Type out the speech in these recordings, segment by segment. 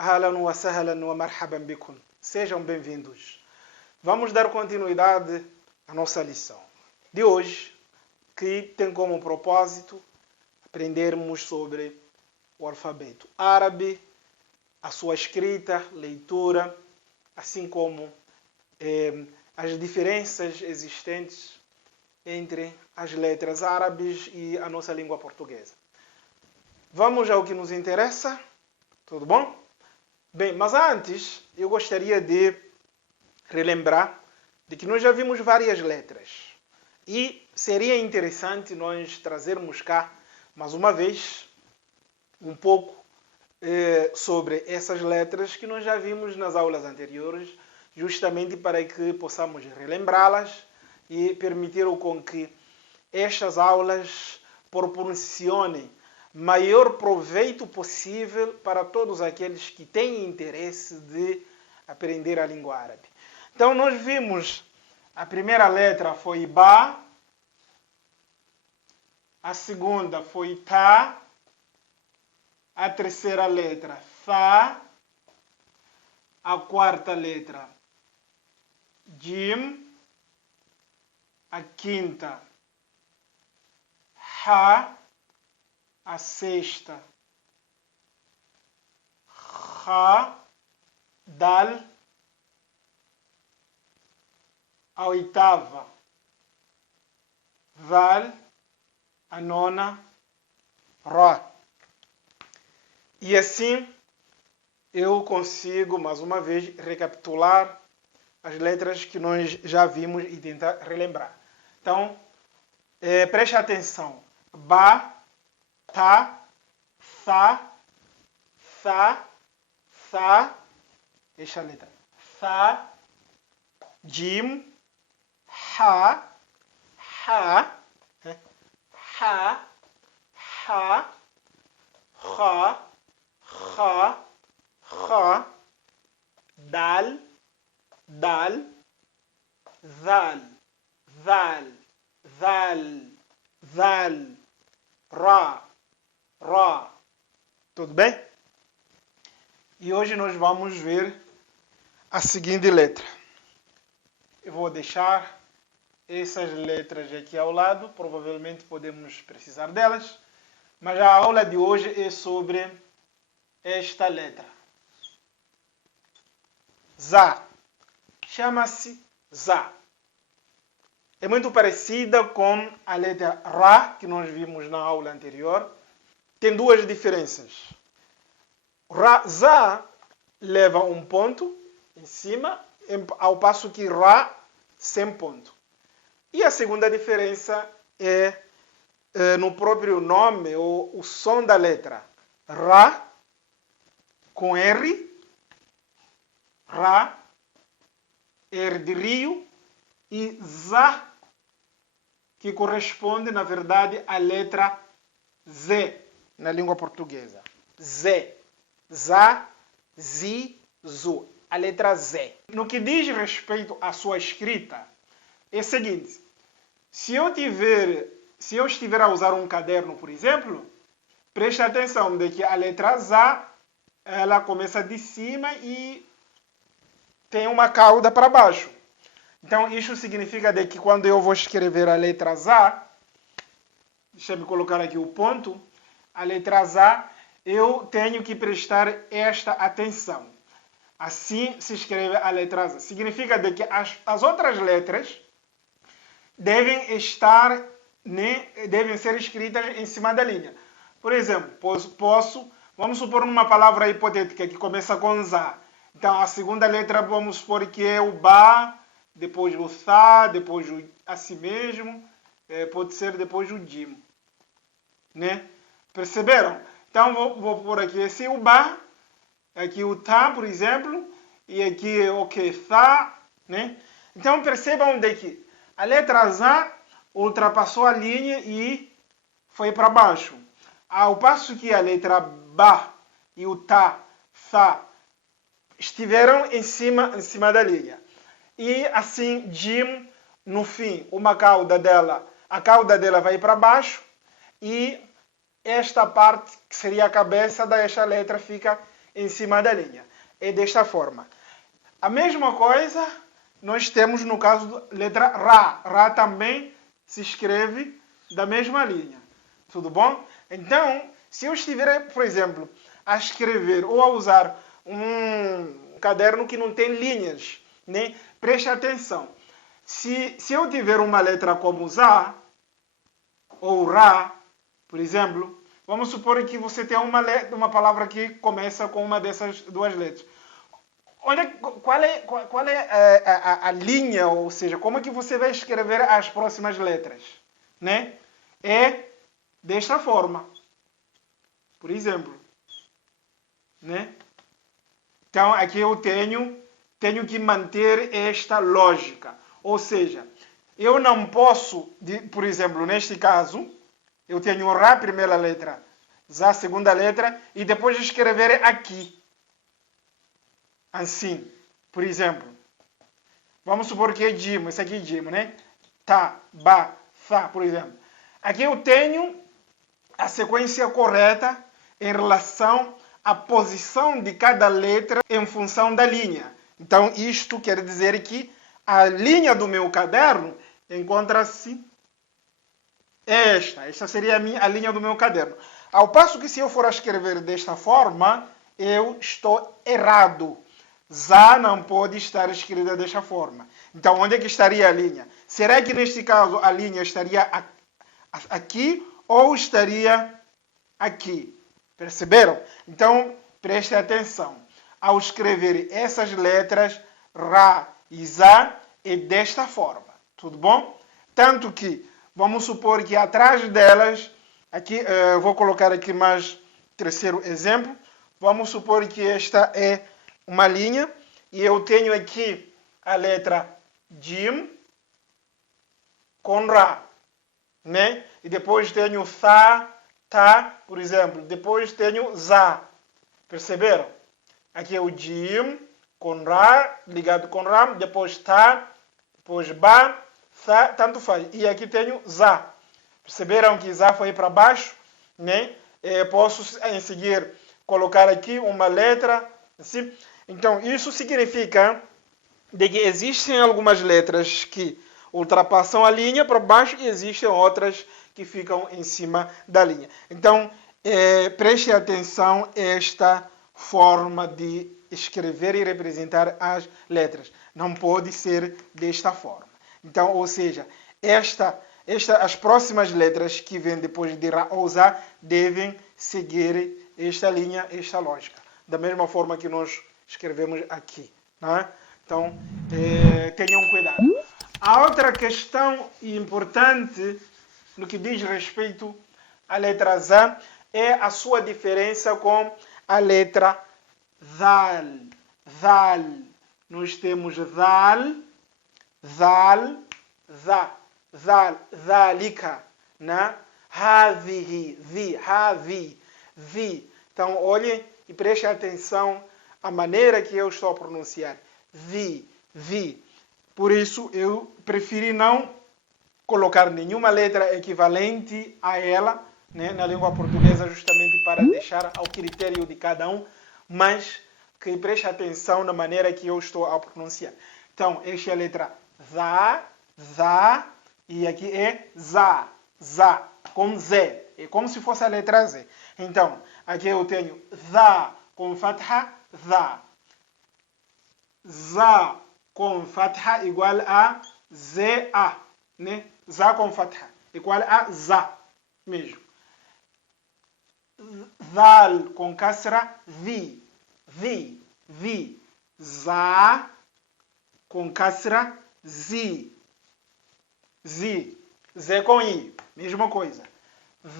Ahlan wa sahlan wa marhaban bikum. Sejam bem-vindos. Vamos dar continuidade à nossa lição de hoje, que tem como propósito aprendermos sobre o alfabeto árabe, a sua escrita, leitura, assim como as diferenças existentes entre as letras árabes e a nossa língua portuguesa. Vamos ao que nos interessa? Tudo bom? Bem, mas antes eu gostaria de relembrar de que nós já vimos várias letras e seria interessante nós trazermos cá, mais uma vez, um pouco sobre essas letras que nós já vimos nas aulas anteriores, justamente para que possamos relembrá-las e permitir com que estas aulas proporcionem maior proveito possível para todos aqueles que têm interesse de aprender a língua árabe. Então nós vimos, a primeira letra foi Ba, a segunda foi Ta, a terceira letra Tha, a quarta letra Jim, a quinta Ha, a sexta Kha, Dal, a oitava Val, a nona Ra. E assim eu consigo, mais uma vez, recapitular as letras que nós já vimos e tentar relembrar. Então, preste atenção. Ba, Ta, Tha, Tha, Tha, esta letra. Tha, Jim, Ha, Ha, Ha, Ha, Kha, Kha, Kha, Dal, Dal, Zal, Zal, Zal, Zal, Ra, Ra. Tudo bem? E hoje nós vamos ver a seguinte letra. Eu vou deixar essas letras aqui ao lado, provavelmente podemos precisar delas, mas a aula de hoje é sobre esta letra. Za. Chama-se Za. É muito parecida com a letra Ra, que nós vimos na aula anterior. Tem duas diferenças. Za leva um ponto em cima, ao passo que Ra sem ponto. E a segunda diferença é no próprio nome, ou o som da letra. Ra com R, Ra, R de Rio, e Za, que corresponde, na verdade, à letra Z na língua portuguesa. Z. Za, Zi, Zu. A letra Z. No que diz respeito à sua escrita, é o seguinte. Se eu estiver a usar um caderno, por exemplo, preste atenção de que a letra Za, ela começa de cima e tem uma cauda para baixo. Então, isso significa de que quando eu vou escrever a letra Za, deixa eu colocar aqui o ponto, a letra Za, eu tenho que prestar esta atenção. Assim se escreve a letra Z. Significa de que as outras letras devem ser escritas em cima da linha. Por exemplo, vamos supor uma palavra hipotética que começa com Za. Então, a segunda letra vamos supor que é o Ba, depois o Tha, depois o assim mesmo, pode ser depois o Jim. Né? Perceberam? Então, vou pôr aqui esse o Ba, aqui o Tha, por exemplo, e aqui o que Tha, né? Então, percebam de que a letra Za ultrapassou a linha e foi para baixo. Ao passo que a letra Ba e o Ta, Tha, estiveram em cima da linha. E assim, Jim, no fim, a cauda dela vai para baixo e esta parte, que seria a cabeça desta letra, fica em cima da linha. É desta forma. A mesma coisa nós temos no caso da letra Ra. Ra também se escreve da mesma linha. Tudo bom? Então, se eu estiver, por exemplo, a escrever ou a usar um caderno que não tem linhas, né? Preste atenção. Se eu tiver uma letra como Za ou Ra, por exemplo, vamos supor que você tem uma palavra que começa com uma dessas duas letras. Qual é a linha, ou seja, como é que você vai escrever as próximas letras? Né? É desta forma. Por exemplo. Né? Então, aqui eu tenho que manter esta lógica. Ou seja, eu não posso, por exemplo, neste caso, eu tenho Ra, primeira letra, Za, segunda letra, e depois escrever aqui. Assim, por exemplo. Vamos supor que é Dimo, esse aqui é Dimo, né? Tá, Ba, Tha, por exemplo. Aqui eu tenho a sequência correta em relação à posição de cada letra em função da linha. Então, isto quer dizer que a linha do meu caderno encontra-se esta. Esta seria a linha do meu caderno. Ao passo que se eu for a escrever desta forma, eu estou errado. Za não pode estar escrita desta forma. Então, onde é que estaria a linha? Será que neste caso a linha estaria aqui ou estaria aqui? Perceberam? Então, preste atenção. Ao escrever essas letras, Ra e Za, é desta forma. Tudo bom? Tanto que, vamos supor que atrás delas, aqui, vou colocar aqui mais terceiro exemplo. Vamos supor que esta é uma linha e eu tenho aqui a letra Jim com Ra, né? E depois tenho Tha, Ta, por exemplo. Depois tenho Za. Perceberam? Aqui é o Jim com Ra, ligado com Ra, depois Ta, depois Ba, Tha, tanto faz. E aqui tenho Za. Perceberam que Za foi para baixo, né? Posso em seguir colocar aqui uma letra assim. Então, isso significa de que existem algumas letras que ultrapassam a linha para baixo e existem outras que ficam em cima da linha. Então, preste atenção a esta forma de escrever e representar as letras. Não pode ser desta forma. Então, ou seja, as próximas letras que vêm depois de Ra ou Za devem seguir esta linha, esta lógica. Da mesma forma que nós escrevemos aqui. Né? Então, tenham cuidado. A outra questão importante no que diz respeito à letra Za é a sua diferença com a letra Zal. Zal. Nós temos Zal, Zal, Za. Zal, Zalika. Né? Hazihi, Zi, Hazi, Zi. Então, olhem e prestem atenção à maneira que eu estou a pronunciar. Vi, vi. Por isso, eu preferi não colocar nenhuma letra equivalente a ela, né, na língua portuguesa, justamente para deixar ao critério de cada um, mas que preste atenção na maneira que eu estou a pronunciar. Então, esta é a letra Za, Za, e aqui é Za, Za, com Z. É como se fosse a letra Z. Então, aqui eu tenho Za com Fatha, Za. Za com Fatha igual a Z-A. Né? Za com Fatha igual a Za mesmo. Zal com Kasra, Vi. Vi. Vi. Za com Kasra, Zi. Zi. Z com I. Mesma coisa.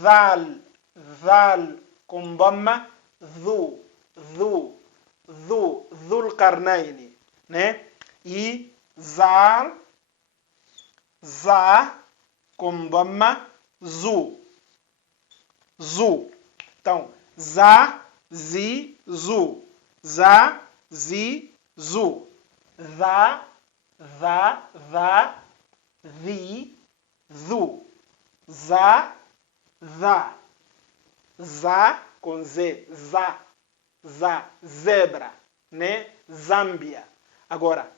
Zal. Zal com Dhamma, Dhu. Dhu. Dhu. Dhul Qarnaini. Né? E Zal. Za com Dhamma, Zu. Zu. Então, Za, Zi, Zu. Za, Zi, Zu. Za, Za, Za, Zi, Zu. Za, Za. Za com Z, Za. za, zebra, né? Zâmbia. Agora,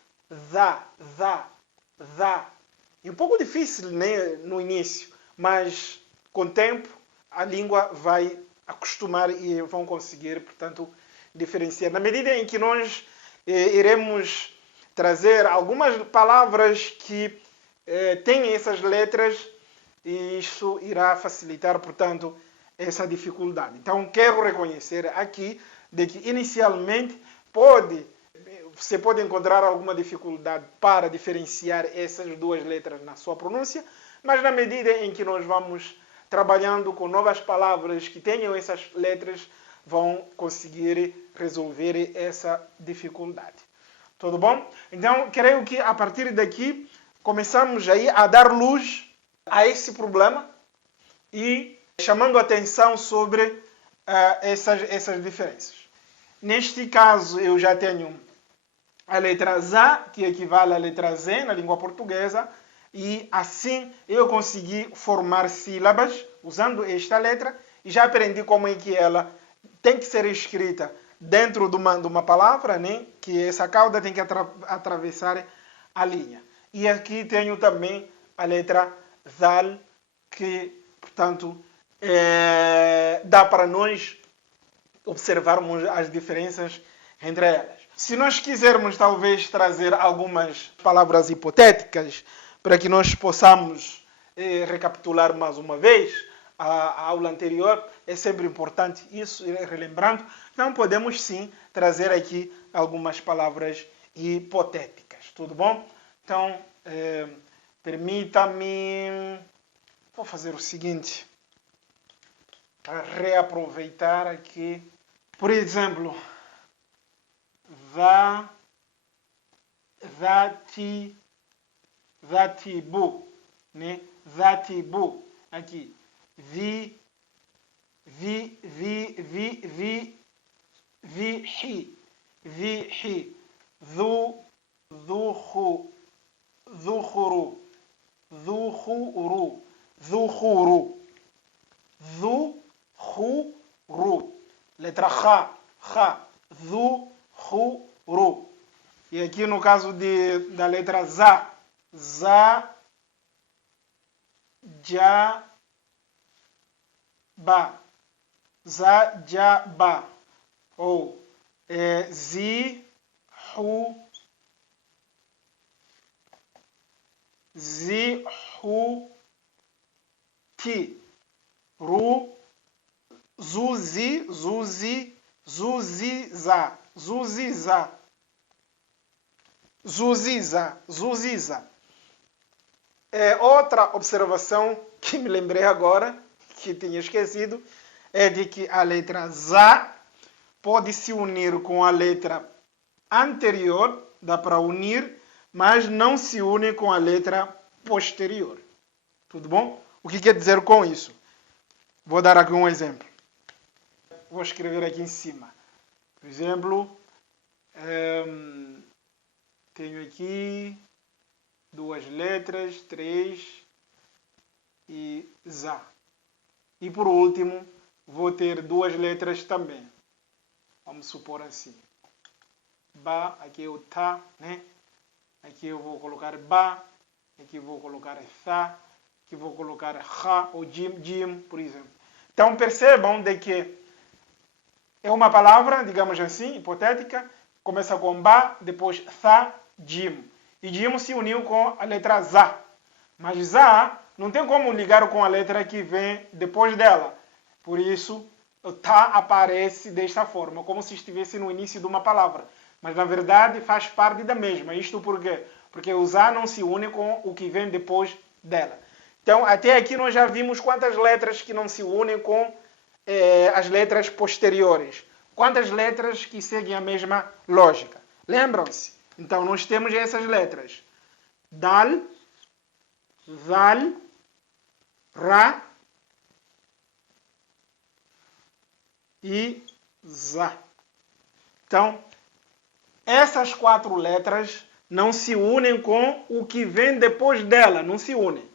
dá. É um pouco difícil, né, no início, mas com o tempo a língua vai acostumar e vão conseguir, portanto, diferenciar. Na medida em que nós iremos trazer algumas palavras que têm essas letras, e isso irá facilitar, portanto, essa dificuldade. Então, quero reconhecer aqui de que inicialmente você pode encontrar alguma dificuldade para diferenciar essas duas letras na sua pronúncia, mas na medida em que nós vamos trabalhando com novas palavras que tenham essas letras, vão conseguir resolver essa dificuldade. Tudo bom? Então, creio que a partir daqui começamos aí a dar luz a esse problema e chamando atenção sobre essas diferenças. Neste caso, eu já tenho a letra ZA, que equivale à letra Z na língua portuguesa, e assim eu consegui formar sílabas usando esta letra e já aprendi como é que ela tem que ser escrita dentro de uma palavra, né? Que essa cauda tem que atravessar a linha. E aqui tenho também a letra ZAL, que, portanto, dá para nós observarmos as diferenças entre elas. Se nós quisermos, talvez, trazer algumas palavras hipotéticas para que nós possamos recapitular mais uma vez a aula anterior, é sempre importante isso, relembrando. Então, podemos sim trazer aqui algumas palavras hipotéticas. Tudo bom? Então, permita-me... Vou fazer o seguinte, para reaproveitar aqui. Por exemplo, zatibu, né? Zatibu, aqui. Vihi, zuhuru. Letra H, zuhuru. E aqui no caso da letra za, zajaba, ou zihurti, zuziza. Outra observação que me lembrei agora, que tinha esquecido, é de que a letra za pode se unir com a letra anterior, dá para unir, mas não se une com a letra posterior. Tudo bom? O que quer dizer com isso? Vou dar aqui um exemplo. Vou escrever aqui em cima. Por exemplo, tenho aqui duas letras, 3 e za. E por último, vou ter duas letras também. Vamos supor assim. Ba, aqui é o ta, né? Aqui eu vou colocar ba, aqui eu vou colocar tha, aqui eu vou colocar ha ou jim, por exemplo. Então percebam de que é uma palavra, digamos assim, hipotética, começa com ba, depois tha, jim. E jim se uniu com a letra za. Mas za não tem como ligar com a letra que vem depois dela. Por isso, o ta aparece desta forma, como se estivesse no início de uma palavra. Mas na verdade faz parte da mesma. Isto por quê? Porque o za não se une com o que vem depois dela. Então, até aqui nós já vimos quantas letras que não se unem com as letras posteriores. Quantas letras que seguem a mesma lógica. Lembram-se? Então, nós temos essas letras. Dal, zal, ra e za. Então, essas 4 letras não se unem com o que vem depois dela, não se unem.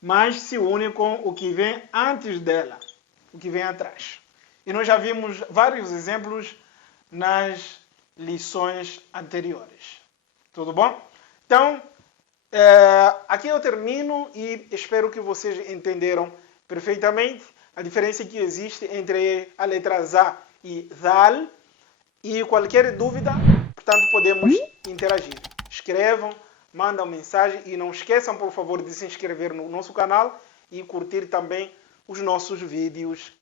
Mas se unem com o que vem antes dela, o que vem atrás. E nós já vimos vários exemplos nas lições anteriores. Tudo bom? Então, aqui eu termino e espero que vocês entenderam perfeitamente a diferença que existe entre a letra ZA e ZAL. E qualquer dúvida, portanto, podemos interagir. Escrevam, mandam mensagem e não esqueçam, por favor, de se inscrever no nosso canal e curtir também os nossos vídeos.